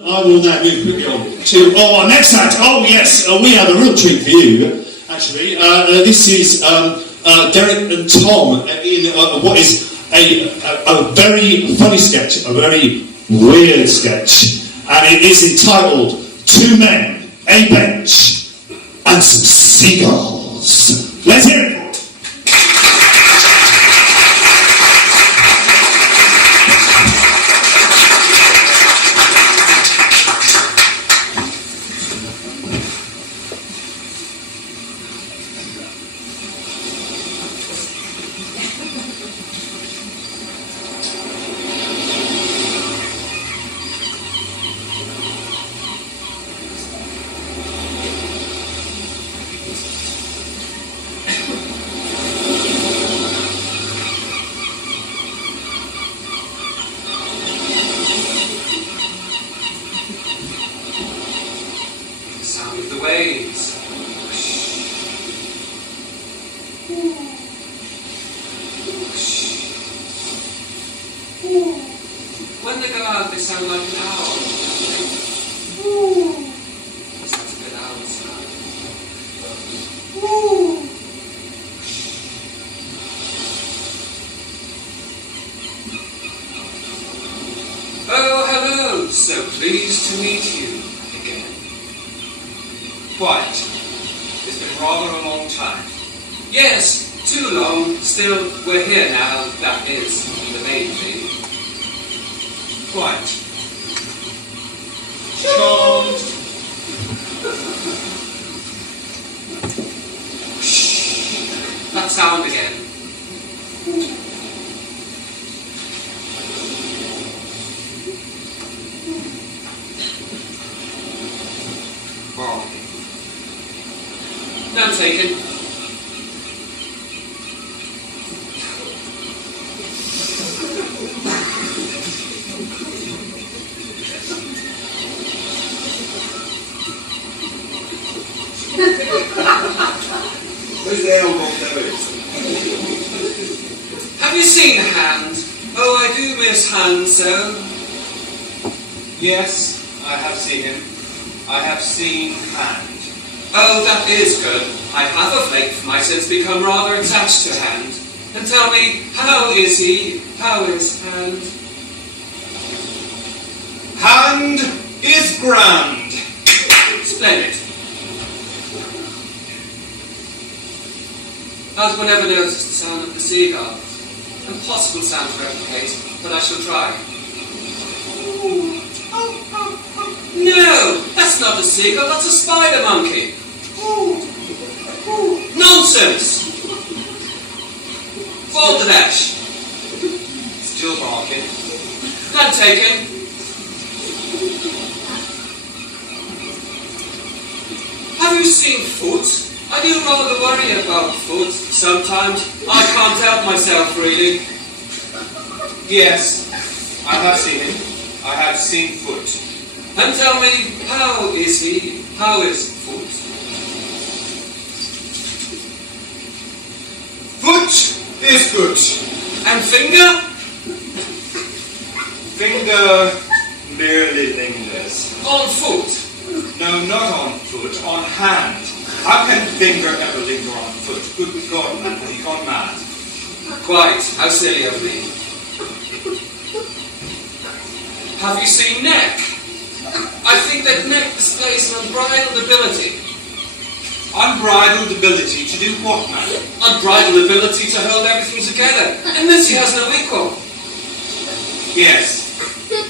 I will now move quickly on to our next act. Oh yes, we have a real treat for you. Actually, this is Derek and Tom in what is a very funny sketch, a very weird sketch, and it is entitled "Two Men, a Bench, and Some Seagulls." Let's hear it. Sound of the waves. When they go out, they sound like an owl. Sounds a good owl sound. Oh, hello. So pleased to meet you again. Quite. It's been rather a long time. Yes, too long. Still, we're here now. That is the main thing. Quite. Charmed. That sound again. Barking. None taken. Where's the elbow nose? Have you seen Hand? Oh, I do miss Hand so. Yes, I have seen him. I have seen Hand. Oh, that is good. I have of late for my sins become rather attached to Hand. And tell me, how is he? How is Hand? Hand is grand. Splendid. Has one ever noticed the sound of the seagull? Impossible sound to replicate, but I shall try. No, that's not a seagull, that's a spider monkey. Nonsense! Balderdash. Still barking. None taken. Have you seen Foot? I do rather worry about Foot sometimes. I can't help myself, really. Yes, I have seen him. I have seen Foot. And tell me, how is he? How is Foot? Foot is good. And Finger? Finger merely lingers. On Foot. No, not on Foot, on Hand. How can Finger ever linger on Foot? Good God, man, have you gone mad? Quite. How silly of me. Have you seen Neck? I think that Neck displays an unbridled ability. Unbridled ability to do what, man? Unbridled ability to hold everything together. In this he has no equal. Yes,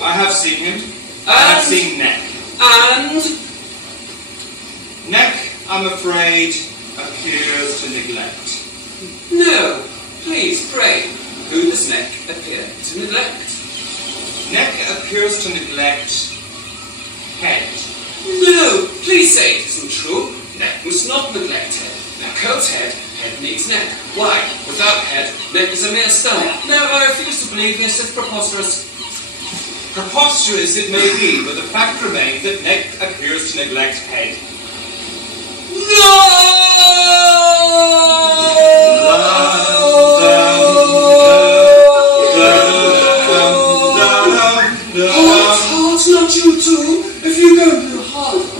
I have seen him. I have seen Neck. And? Neck, I'm afraid, appears to neglect. No. Please, pray. Who does Neck appear to neglect? Neck appears to neglect head. No. Please say it isn't true. Neck must not neglect head. Now coat's head, head needs neck. Why? Without head, Neck is a mere stomach. No, I refuse to believe this. It's preposterous. Preposterous it may be, but the fact remains that Neck appears to neglect head. No! Halt, not you too. if you go a little harder,